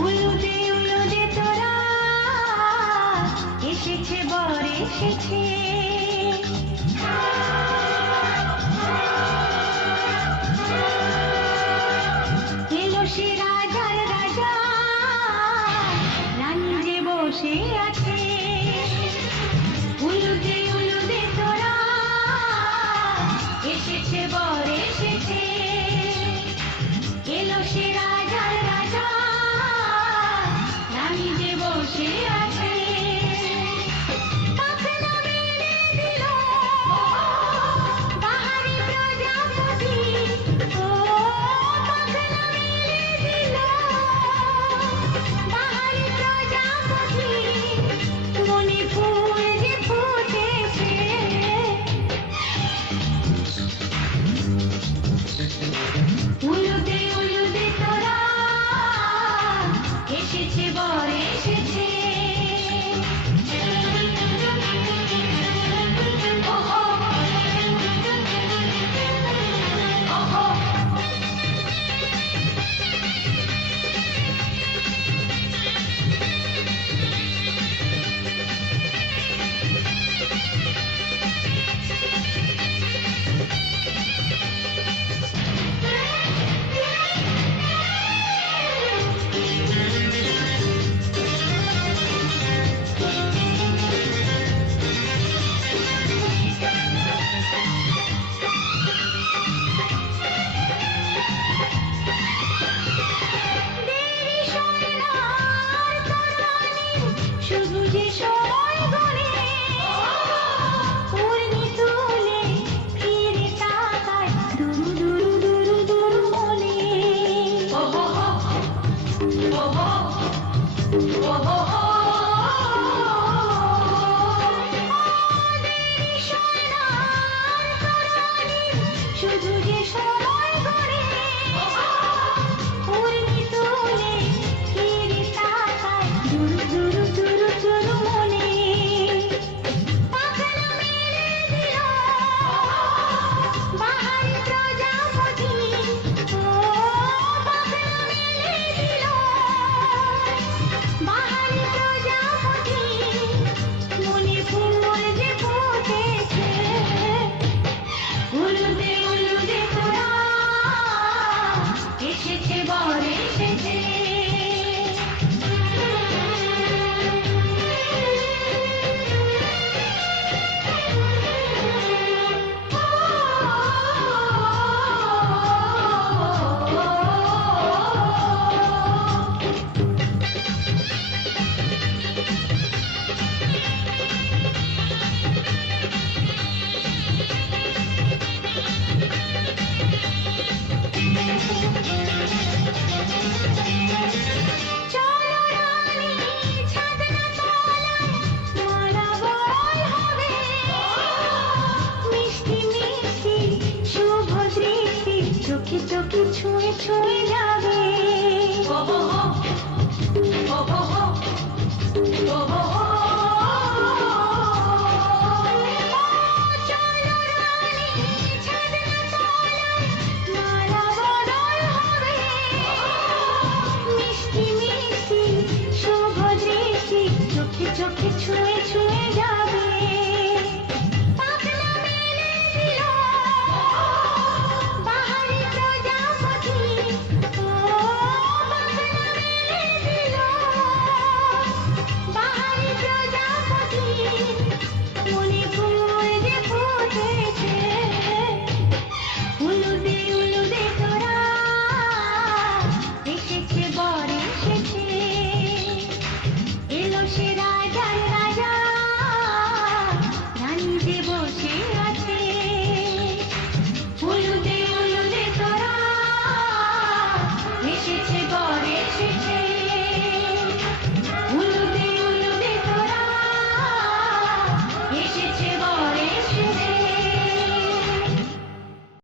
উলুদে উলুদে তোরা এসেছে বর এসেছে এলো সে রাজার রাজা রানী যে বসে আছে উলুদে উলুদে তোরা এসেছে বর এসেছে এলো সে রাজার রাজা রানী যে বসে আছে পাখনা মেলে দিল বাহারি প্রজাপতি ও পাখনা মেলে দিল বাহারি প্রজাপতি মনে ফুল যে ফুটেছে উলুদে উলুদে তোরা এসেছে বর এসেছে ওহো ওহো দেবী সোনার তরবারি শুধু যে সময় গড়ে উর্মি তুলে ফিরে তাকায় দুরু দুরু দুরু দুরু মনে ওহো ওহো ওহো দেবী সোনার তরবারি শুধু যে সময় গড়ে উর্মি তুলে ফিরে তাকায় দুরু দুরু দুরু দুরু মনে পাখনা মেলে দিল বাহারি প্রজাপতি ও পাখনা মেলে দিল বাহারি প্রজাপতি মনে ফুল যে ফুটেছে উলুদে উলুদে তোরা এসেছে বর এসেছে চলো রানী ছাদনা তলায় মালা বরণ হবে মিষ্টি মিষ্টি শুভ দৃষ্টি চোখে চোখে ছুঁয়ে ছুঁয়ে যাবে ওহো ওহো ওহো চলো রানী ছাদনা তলায় মালা বরণ হবে মিষ্টি মিষ্টি শুভ দৃষ্টি চোখে চোখে ছুঁয়ে